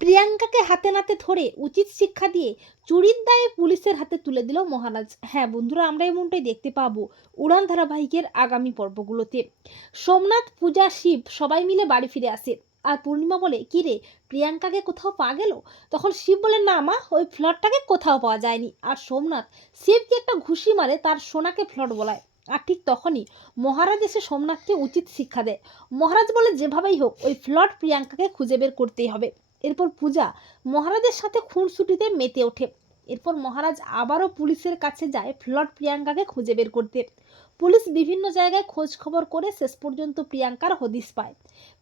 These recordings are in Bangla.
প্রিয়াঙ্কাকে হাতে নাতে ধরে উচিত শিক্ষা দিয়ে চুরির দায়ে পুলিশের হাতে তুলে দিল মহারাজ। হ্যাঁ বন্ধুরা, আমরা এমনটাই দেখতে পাবো উড়ান ধারাবাহিকের আগামী পর্বগুলোতে। সোমনাথ, পূজা, শিব সবাই মিলে বাড়ি ফিরে আসে। আর পূর্ণিমা বলে, কি রে, প্রিয়াঙ্কাকে কোথাও পাওয়া গেল? তখন শিব বলে, না মা, ওই ফ্লটটাকে কোথাও পাওয়া যায়নি। আর সোমনাথ শিবকে একটা ঘুষি মারে, তার সোনাকে ফ্লট বলায়। আর ঠিক তখনই মহারাজ এসে সোমনাথকে উচিত শিক্ষা দেয়। মহারাজ বলে, যেভাবেই হোক, ওই ফ্লট প্রিয়াঙ্কাকে খুঁজে বের করতেই হবে। এরপর পূজা মহারাজের সাথে খুনসুটিতে মেতে ওঠে। এরপর মহারাজ আবারও পুলিশের কাছে যায় ফ্লট প্রিয়াঙ্কাকে খুঁজে বের করতে। পুলিশ বিভিন্ন জায়গায় খোঁজ খবর করে শেষ পর্যন্ত প্রিয়াঙ্কার হদিস পায়।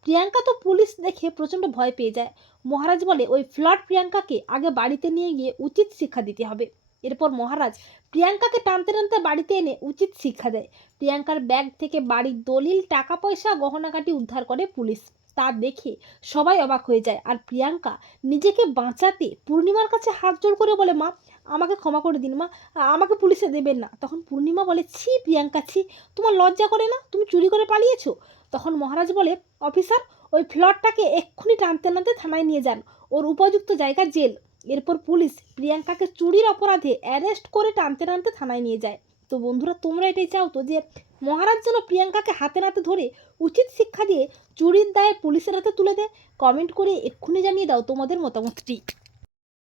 প্রিয়াঙ্কা তো পুলিশ দেখে প্রচণ্ড ভয় পেয়ে যায়। মহারাজ বলে, ওই ফ্লট প্রিয়াঙ্কাকে আগে বাড়িতে নিয়ে গিয়ে উচিত শিক্ষা দিতে হবে। এরপর মহারাজ প্রিয়াঙ্কাকে টানতে টানতে বাড়িতে এনে উচিত শিক্ষা দেয়। প্রিয়াঙ্কার ব্যাগ থেকে বাড়ির দলিল টাকা পয়সা গহনাকাটি উদ্ধার করে পুলিশ। তা দেখে সবাই অবাক হয়ে যায়। আর প্রিয়াঙ্কা নিজেকে বাঁচাতে পূর্ণিমার কাছে হাত জোড় করে বলে, মা, আমাকে ক্ষমা করে দিন, মা। আমাকে পুলিশে দেবেন না। তখন পূর্ণিমা বলে, ছি প্রিয়াঙ্কা, ছি। তোমার লজ্জা করে না? তুমি চুরি করে পালিয়েছো? তখন মহারাজ বলে, অফিসার, ওই ফ্লটটাকে এক্ষুনি টানতে টানতে থানায় নিয়ে যান। ওর উপযুক্ত জায়গা জেল। এরপর পুলিশ প্রিয়াঙ্কাকে চুরির অপরাধে অ্যারেস্ট করে টানতে টানতে থানায় নিয়ে যায়। তো বন্ধুরা, তোমরা এটাই চাও তো যে মহারাজ যেন প্রিয়াঙ্কাকে হাতে নাতে ধরে উচিত শিক্ষা দিয়ে চুরির দায়ে পুলিশের হাতে তুলে দেয়? কমেন্ট করে এক্ষুনি জানিয়ে দাও তোমাদের মতামতটি।